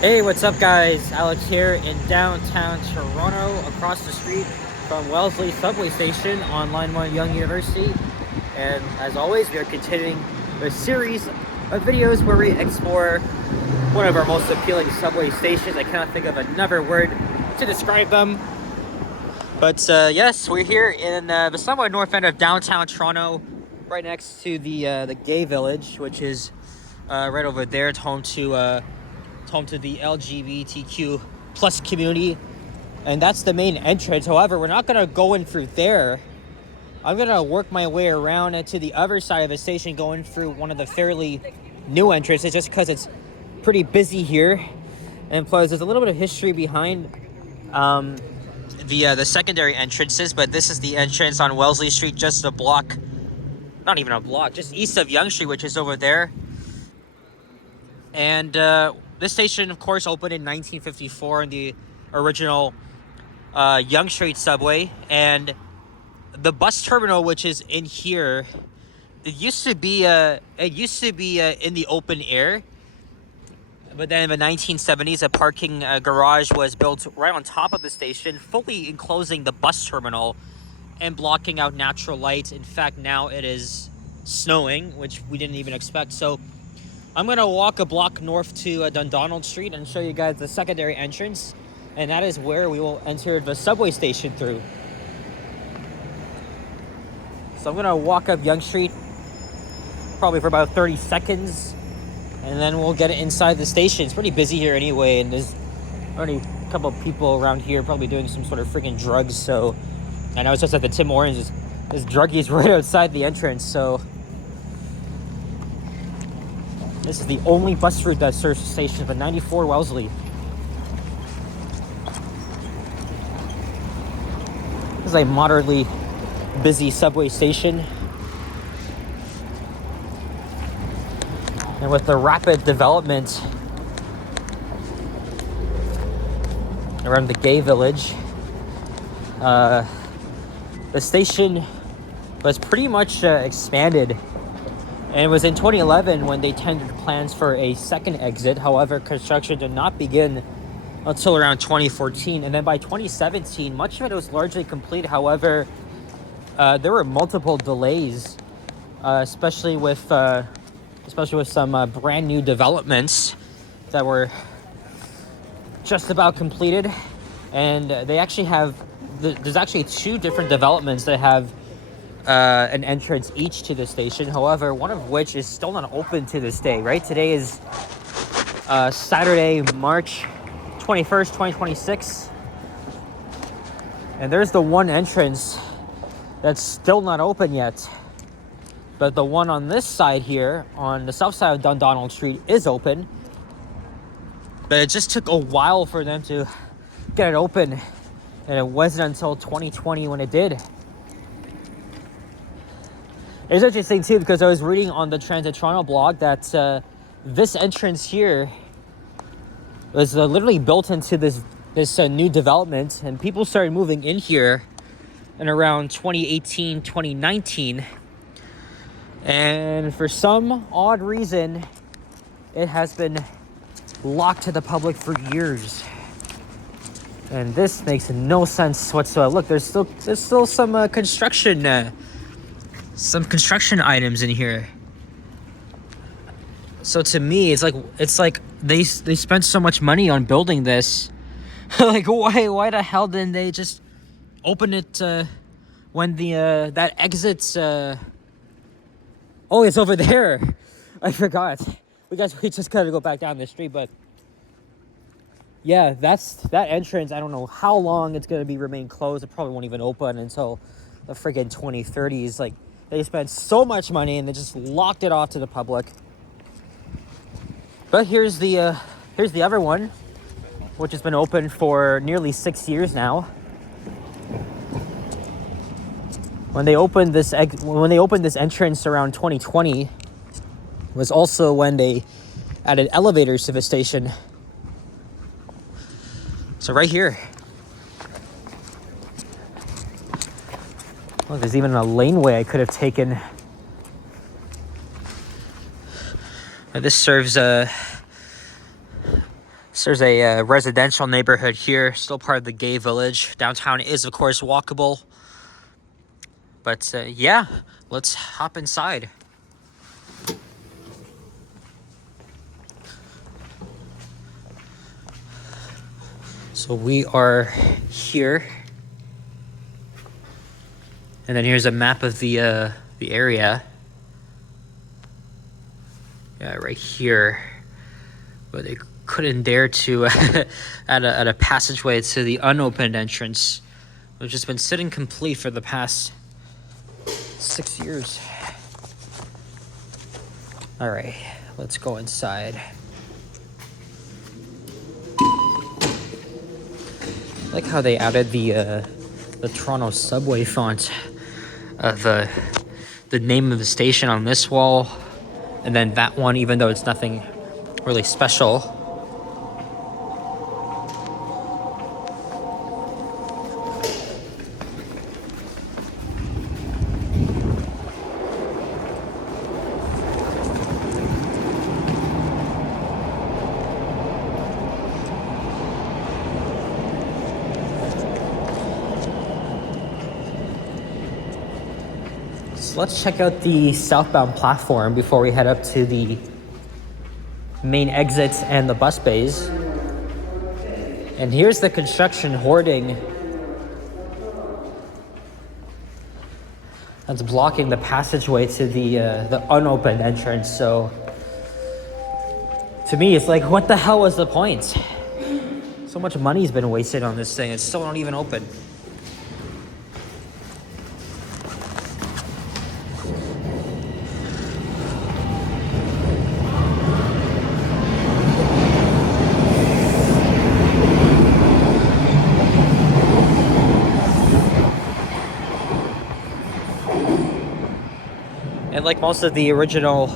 Hey, what's up, guys? Alex here in downtown Toronto, across the street from Wellesley subway station on Line 1 Young University. And as always, we are continuing a series of videos where we explore one of our most appealing subway stations. I cannot think of another word to describe them. But yes, we're here in the somewhat north end of downtown Toronto, right next to the gay village, which is right over there. It's home to the LGBTQ plus community, and that's the main entrance. However, we're not gonna go in through there. I'm gonna work my way around to the other side of the station, going through one of the fairly new entrances, just because it's pretty busy here, and plus there's a little bit of history behind the secondary entrances. But this is the entrance on Wellesley Street, just a block, not even a block, just east of Yonge Street, which is over there. And this station, of course, opened in 1954 in the original Yonge Street subway. And the bus terminal, which is in here, it used to be in the open air. But then in the 1970s, a parking garage was built right on top of the station, fully enclosing the bus terminal and blocking out natural light. In fact, now it is snowing, which we didn't even expect. So I'm going to walk a block north to Dundonald Street and show you guys the secondary entrance. And that is where we will enter the subway station through. So I'm going to walk up Yonge Street probably for about 30 seconds. And then we'll get it inside the station. It's pretty busy here anyway. And there's already a couple of people around here probably doing some sort of freaking drugs. So I know it's just at the Tim Hortons. There's druggies right outside the entrance. So this is the only bus route that serves the station, the 94 Wellesley. This is a moderately busy subway station. And with the rapid development around the gay village, the station was pretty much expanded. And it was in 2011 when they tendered plans for a second exit. However, construction did not begin until around 2014. And then by 2017, much of it was largely complete. However, there were multiple delays, especially with some brand new developments that were just about completed. And they actually have, there's actually two different developments that have an entrance each to the station. However, one of which is still not open to this day, right? Today is Saturday, March 21st, 2026. And there's the one entrance that's still not open yet. But the one on this side here, on the south side of Dundonald Street, is open. But it just took a while for them to get it open. And it wasn't until 2020 when it did. It's interesting too, because I was reading on the Transit Toronto blog that this entrance here was literally built into this new development, and people started moving in here in around 2018, 2019. And for some odd reason, it has been locked to the public for years. And this makes no sense whatsoever. Look, there's still some construction items in here. So to me, it's like they spent so much money on building this. Like, why the hell didn't they just open it when the that exits? Oh, it's over there. I forgot. We just gotta go back down the street, but yeah, that entrance. I don't know how long it's gonna remain closed. It probably won't even open until the friggin' 2030s. Like, they spent so much money and they just locked it off to the public. But here's the other one, which has been open for nearly 6 years now. When they opened this entrance around 2020, was also when they added elevators to the station. So right here. Well, there's even a laneway I could have taken. This serves there's a residential neighborhood here, still part of the gay village. Downtown is, of course, walkable. But yeah, let's hop inside. So we are here. And then here's a map of the area. Yeah, right here. But they couldn't dare to add a passageway to the unopened entrance, which has been sitting complete for the past 6 years. All right, let's go inside. I like how they added the Toronto subway font of the name of the station on this wall, and then that one, even though it's nothing really special. So let's check out the southbound platform before we head up to the main exits and the bus bays. And here's the construction hoarding that's blocking the passageway to the unopened entrance. So to me, it's like, what the hell was the point? So much money's been wasted on this thing. It's still not even open. And like most of the original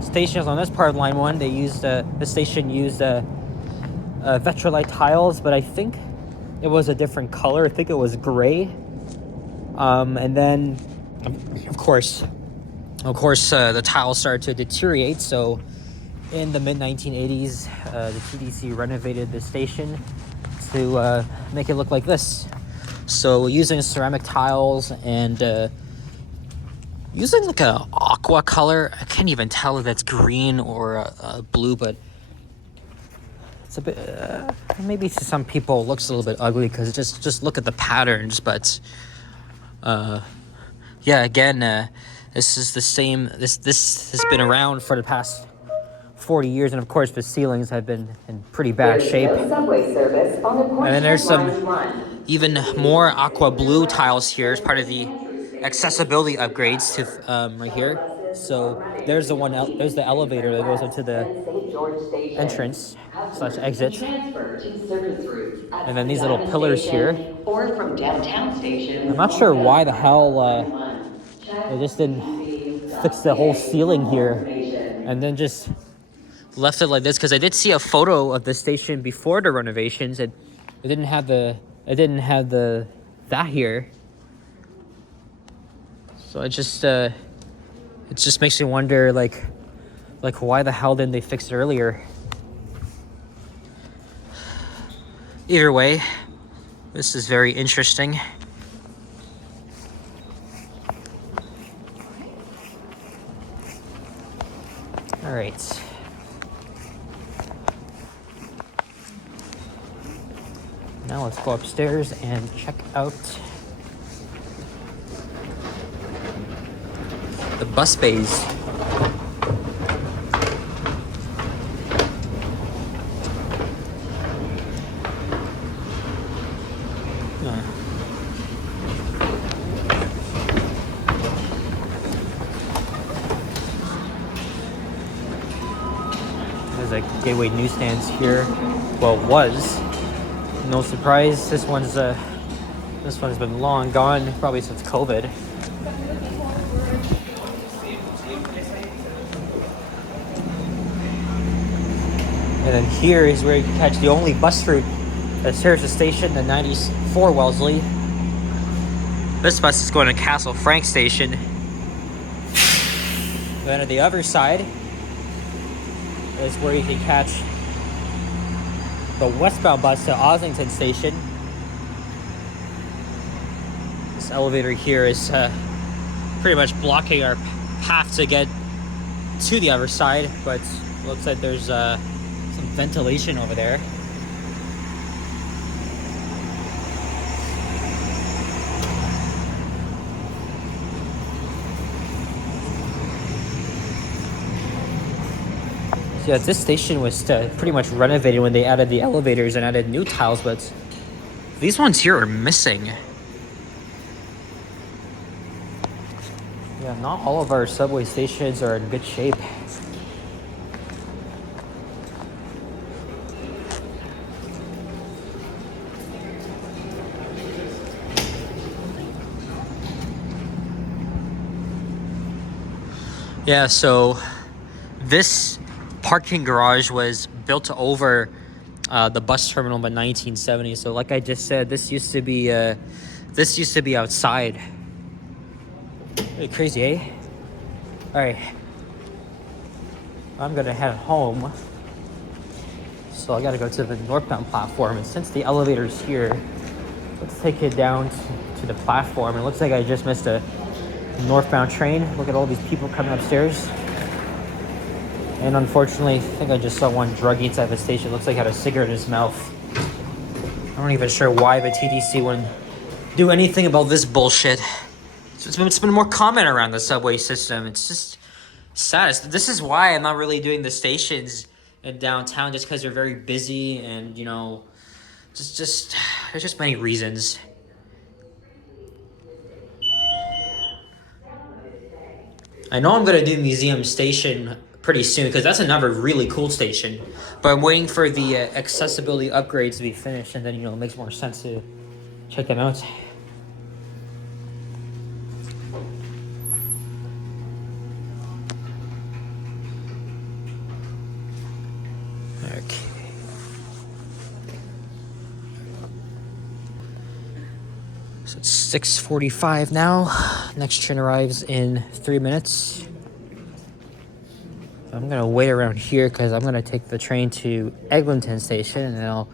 stations on this part of Line 1, they used the station used Vitrolite tiles, but I think it was a different color. I think it was gray. And then, of course, the tiles started to deteriorate. So, in the mid 1980s, the TTC renovated the station to make it look like this. So, using ceramic tiles and using like a aqua color. I can't even tell if that's green or blue, but it's a bit, maybe to some people it looks a little bit ugly because just look at the patterns. But yeah, again, this is the same. This has been around for the past 40 years, and of course the ceilings have been in pretty bad shape. No subway service on the And then there's some even more aqua blue tiles here as part of the accessibility upgrades to right here. So there's the one. There's the elevator that goes up to the entrance / exit. And then these little pillars here. Or from downtown station. I'm not sure why the hell they just didn't fix the whole ceiling here, and then just left it like this. Because I did see a photo of the station before the renovations, and it didn't have that here. So it just makes me wonder, like why the hell didn't they fix it earlier? Either way, this is very interesting. All right. Now let's go upstairs and check out the bus bays. There's a Gateway newsstands here. Well, it was. No surprise. This one's been long gone, probably since COVID. And then here is where you can catch the only bus route that serves the station, the 94 Wellesley. This bus is going to Castle Frank Station. Then at the other side is where you can catch the westbound bus to Oslington Station. This elevator here is pretty much blocking our path to get to the other side, but looks like there's some ventilation over there. So yeah, this station was pretty much renovated when they added the elevators and added new tiles, but these ones here are missing. Yeah, not all of our subway stations are in good shape. Yeah, so this parking garage was built over the bus terminal in the 1970s. So like I just said, this used to be outside. Really crazy, eh? All right, I'm gonna head home. So I gotta go to the northbound platform, and since the elevator's here, let's take it down to the platform. It looks like I just missed a northbound train. Look at all these people coming upstairs. And unfortunately, I think I just saw one druggie inside the station. Looks like he had a cigarette in his mouth. I'm not even sure why the TTC wouldn't do anything about this bullshit. It's been more common around the subway system. It's just sad. This is why I'm not really doing the stations in downtown, just because they're very busy and, you know, just there's just many reasons. I know I'm gonna do Museum Station pretty soon because that's another really cool station, but I'm waiting for the accessibility upgrades to be finished, and then, you know, it makes more sense to check them out. Okay. So it's 6:45 now. Next train arrives in 3 minutes. I'm gonna wait around here because I'm gonna take the train to Eglinton Station, and then I'll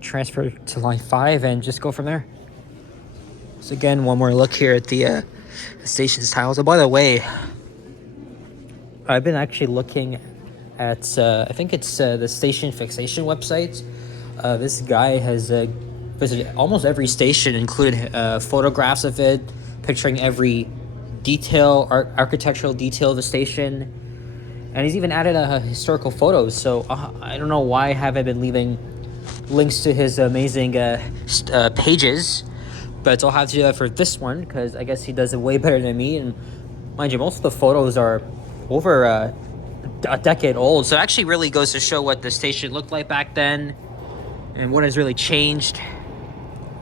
transfer to line 5 and just go from there. So again, one more look here at the station's tiles. Oh, by the way, I've been actually looking at I think it's the station fixation website. This guy has visited almost every station, included photographs of it, picturing every detail, architectural detail of the station. And he's even added historical photos. So I don't know why I haven't been leaving links to his amazing pages. But I'll have to do that for this one, because I guess he does it way better than me. And mind you, most of the photos are over a decade old. So it actually really goes to show what the station looked like back then and what has really changed.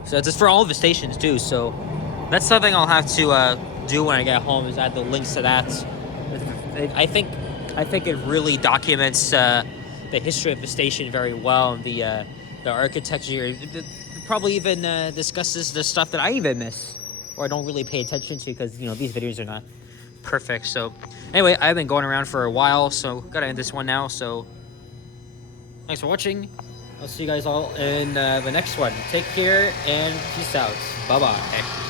So it's just for all of the stations too. So that's something I'll have to do when I get home, is add the links to that. I think it really documents the history of the station very well, and the architecture. It probably even discusses the stuff that I even miss or I don't really pay attention to, because, you know, these videos are not perfect. So anyway, I've been going around for a while, so gotta end this one now. So thanks for watching. I'll see you guys all in the next one. Take care and peace out. Bye bye.